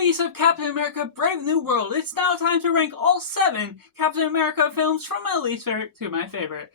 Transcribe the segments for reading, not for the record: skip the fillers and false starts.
release of Captain America Brave New World, it's now time to rank all 7 Captain America films from my least favorite to my favorite.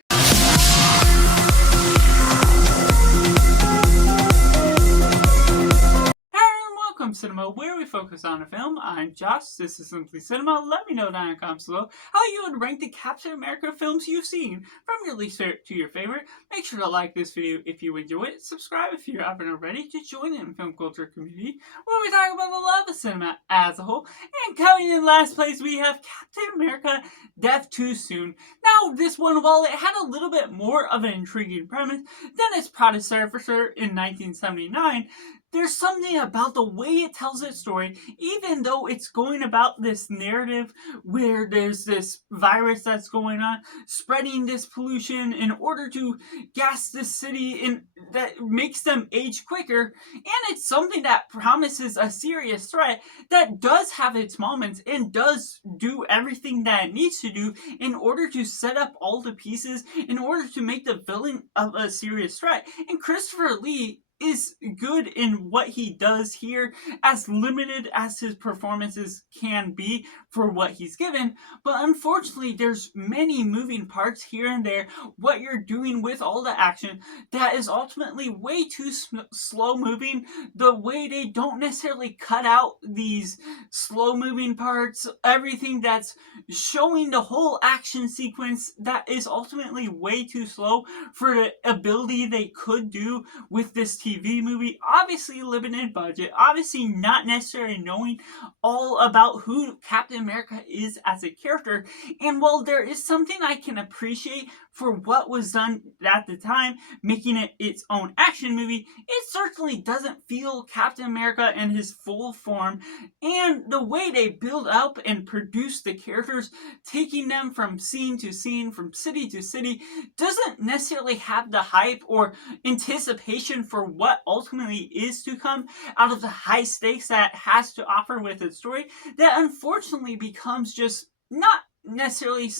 Welcome Cinema, where we focus on a film. I'm Josh, this is Simply Cinema. Let me know down in the comments below how you would rank the Captain America films you've seen from your least favorite to your favorite. Make sure to like this video if you enjoy it, subscribe if you haven't already to join in the film culture community where we talk about the love of cinema as a whole. And coming in last place we have Captain America Death Too Soon. Now this one, while it had a little bit more of an intriguing premise than its predecessor in 1979, there's something about the way it tells its story, even though it's going about this narrative where there's this virus that's going on, spreading this pollution in order to gas this city and that makes them age quicker, and it's something that promises a serious threat that does have its moments and does do everything that it needs to do in order to set up all the pieces in order to make the villain of a serious threat. And Christopher Lee is good in what he does here, as limited as his performances can be for what he's given, but unfortunately there's many moving parts here and there, what you're doing with all the action that is ultimately way too slow moving, the way they don't necessarily cut out these slow moving parts, everything that's showing the whole action sequence that is ultimately way too slow for the ability they could do with this TV movie. Obviously limited budget, obviously not necessarily knowing all about who Captain America is as a character, and while there is something I can appreciate for what was done at the time, making it its own action movie, it certainly doesn't feel Captain America in his full form, and the way they build up and produce the characters, taking them from scene to scene, from city to city, doesn't necessarily have the hype or anticipation for what ultimately is to come out of the high stakes that it has to offer with its story, that unfortunately becomes just not necessarily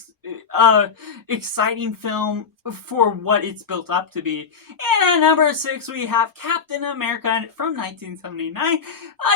exciting film for what it's built up to be. And at number 6 we have Captain America from 1979.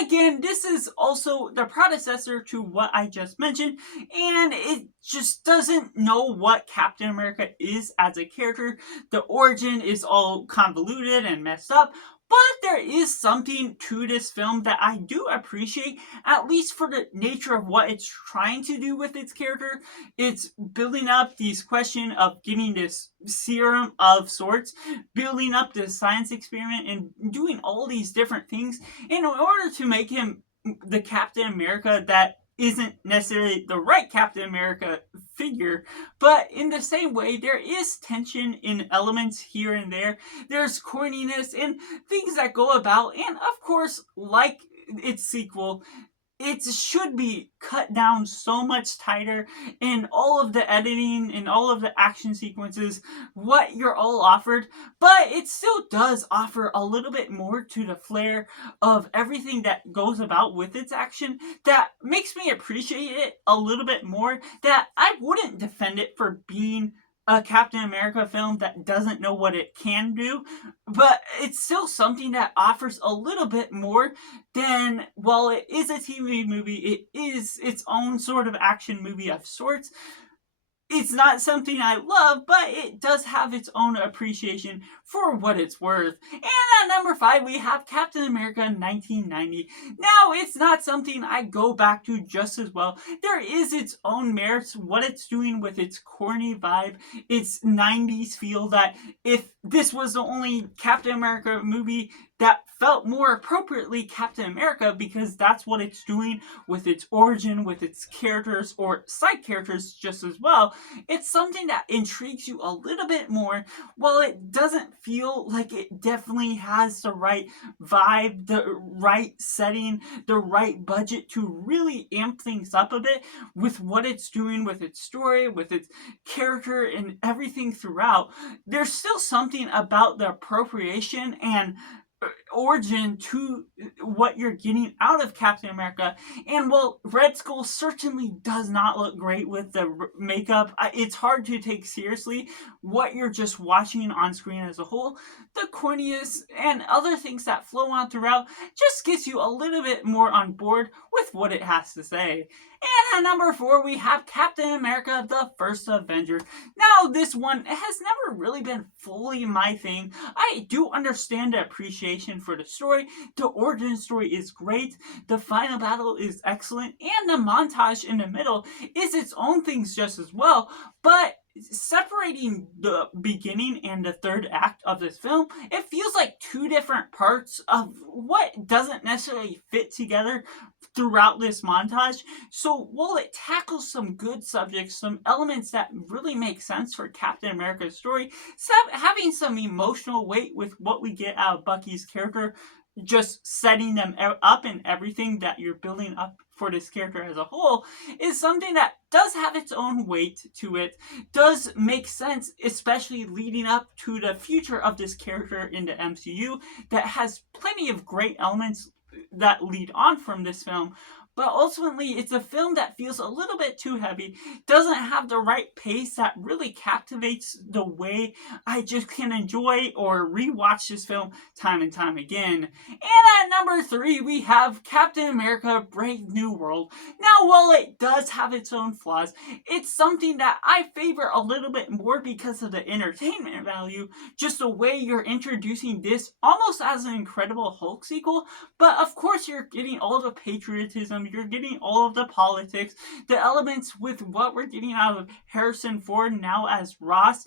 Again, this is also the predecessor to what I just mentioned, and it just doesn't know what Captain America is as a character. The origin is all convoluted and messed up, but there is something to this film that I do appreciate, at least for the nature of what it's trying to do with its character. It's building up these question of getting this serum of sorts, building up this science experiment, and doing all these different things in order to make him the Captain America that isn't necessarily the right Captain America figure, but in the same way, there is tension in elements here and there. There's corniness and things that go about, and of course, like its sequel, it should be cut down so much tighter in all of the editing and all of the action sequences, what you're all offered, but it still does offer a little bit more to the flair of everything that goes about with its action that makes me appreciate it a little bit more, that I wouldn't defend it for being a Captain America film that doesn't know what it can do, but it's still something that offers a little bit more than, while it is a TV movie, it is its own sort of action movie of sorts. It's not something I love, but it does have its own appreciation for what it's worth. And at number 5, we have Captain America 1990. Now, it's not something I go back to just as well. There is its own merits, what it's doing with its corny vibe, its 90s feel, that if this was the only Captain America movie that felt more appropriately Captain America, because that's what it's doing with its origin, with its characters, or side characters just as well. It's something that intrigues you a little bit more, while it doesn't feel like it definitely has the right vibe, the right setting, the right budget to really amp things up a bit with what it's doing with its story, with its character, and everything throughout. There's still something about the appropriation and origin to what you're getting out of Captain America. And while Red Skull certainly does not look great with the makeup, it's hard to take seriously what you're just watching on screen as a whole. The corniness and other things that flow on throughout just gets you a little bit more on board with what it has to say. And at number 4, we have Captain America, the First Avenger. Now, this one has never really been fully my thing. I do understand the appreciation for the story. The origin story is great. The final battle is excellent. And the montage in the middle is its own things just as well. But separating the beginning and the third act of this film, it feels like two different parts of what doesn't necessarily fit together throughout this montage. So while it tackles some good subjects, some elements that really make sense for Captain America's story, having some emotional weight with what we get out of Bucky's character, just setting them up and everything that you're building up for this character as a whole, is something that does have its own weight to it, does make sense, especially leading up to the future of this character in the MCU, that has plenty of great elements that lead on from this film. But ultimately, it's a film that feels a little bit too heavy, doesn't have the right pace that really captivates the way I just can enjoy or rewatch this film time and time again. And at number 3, we have Captain America Brave New World. Now, while it does have its own flaws, it's something that I favor a little bit more because of the entertainment value, just the way you're introducing this almost as an Incredible Hulk sequel. But of course, you're getting all the patriotism, you're getting all of the politics, the elements with what we're getting out of Harrison Ford now as Ross,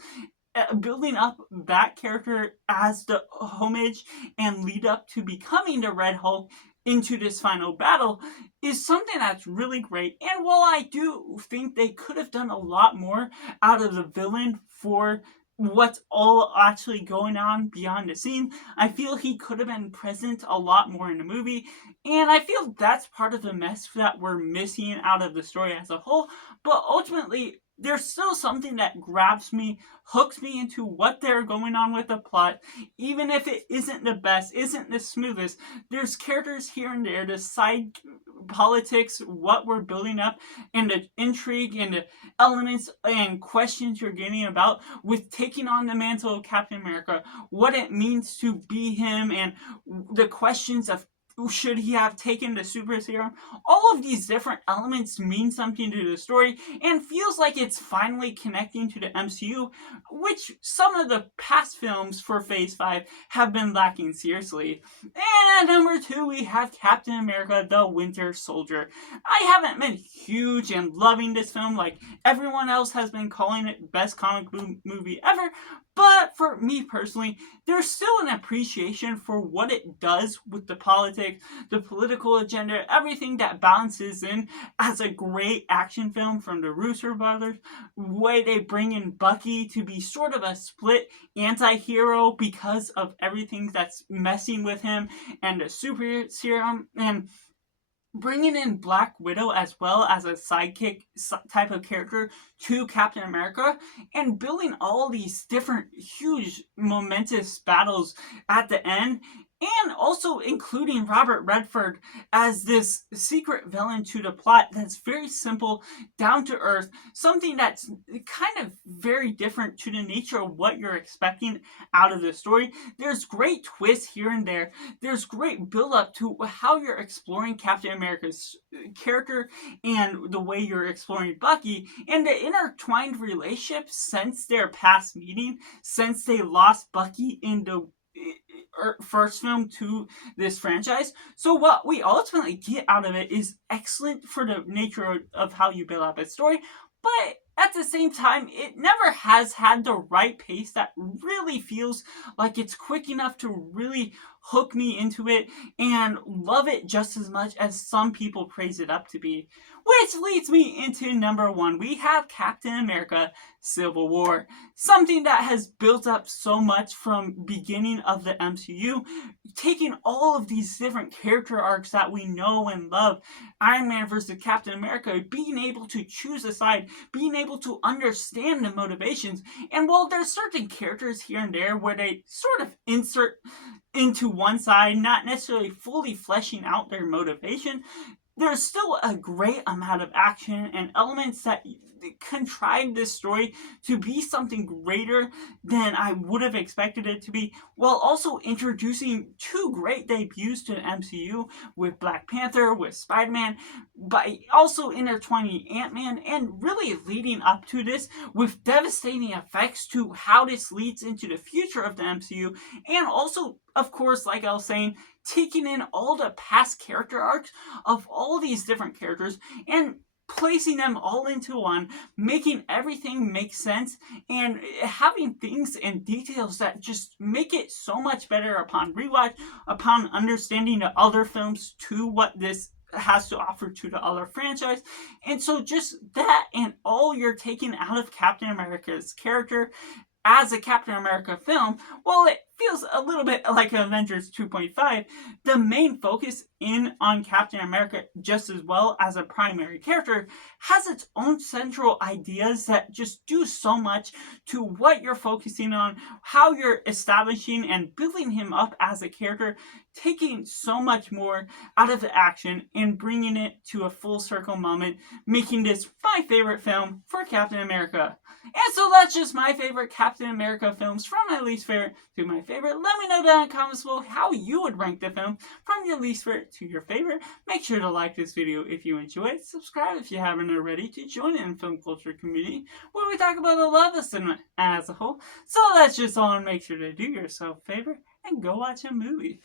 building up that character as the homage and lead up to becoming the Red Hulk into this final battle is something that's really great. And while I do think they could have done a lot more out of the villain for what's all actually going on beyond the scene, I feel he could have been present a lot more in the movie, and I feel that's part of the mess that we're missing out of the story as a whole. But ultimately, there's still something that grabs me, hooks me into what they're going on with the plot, even if it isn't the best, isn't the smoothest. There's characters here and there, the side politics, what we're building up, and the intrigue and the elements and questions you're getting about with taking on the mantle of Captain America, what it means to be him, and the questions of should he have taken the super serum. All of these different elements mean something to the story and feels like it's finally connecting to the MCU, which some of the past films for Phase 5 have been lacking seriously. And at number 2, we have Captain America the Winter Soldier. I haven't been huge and loving this film like everyone else has been calling it best comic movie ever, but for me personally, there's still an appreciation for what it does with the politics, the political agenda, everything that balances in as a great action film from the Russo brothers. Way they bring in Bucky to be sort of a split anti-hero because of everything that's messing with him and the super serum, and bringing in Black Widow as well as a sidekick type of character to Captain America, and building all these different huge momentous battles at the end, and also including Robert Redford as this secret villain to the plot that's very simple, down to earth, something that's kind of very different to the nature of what you're expecting out of the story. There's great twists here and there. There's great build up to how you're exploring Captain America's character and the way you're exploring Bucky, and the intertwined relationship since their past meeting, since they lost Bucky in the first film to this franchise. So what we ultimately get out of it is excellent for the nature of how you build up a story, but at the same time, it never has had the right pace that really feels like it's quick enough to really hook me into it and love it just as much as some people praise it up to be. Which leads me into number 1. We have Captain America Civil War. Something that has built up so much from beginning of the MCU, taking all of these different character arcs that we know and love, Iron Man versus Captain America, being able to choose a side, being able to understand the motivations. And while there's certain characters here and there where they sort of insert into one side, not necessarily fully fleshing out their motivation, there's still a great amount of action and elements that contrive this story to be something greater than I would have expected it to be, while also introducing two great debuts to the MCU with Black Panther, with Spider-Man, but also intertwining Ant-Man, and really leading up to this with devastating effects to how this leads into the future of the MCU, and also, of course, like I was saying, taking in all the past character arcs of all these different characters and placing them all into one, making everything make sense, and having things and details that just make it so much better upon rewatch, upon understanding the other films to what this has to offer to the other franchise. And so just that and all you're taking out of Captain America's character as a Captain America film, while it feels a little bit like Avengers 2.5, the main focus in on Captain America, just as well as a primary character, has its own central ideas that just do so much to what you're focusing on, how you're establishing and building him up as a character, taking so much more out of the action and bringing it to a full circle moment, making this my favorite film for Captain America. And so that's just my favorite Captain America films, from my least favorite to my favorite. Let me know down in the comments below how you would rank the film from your least favorite to your favorite. Make sure to like this video if you enjoy it. Subscribe if you haven't already to join in the film culture community where we talk about a lot of cinema as a whole. So that's just all, and make sure to do yourself a favor and go watch a movie.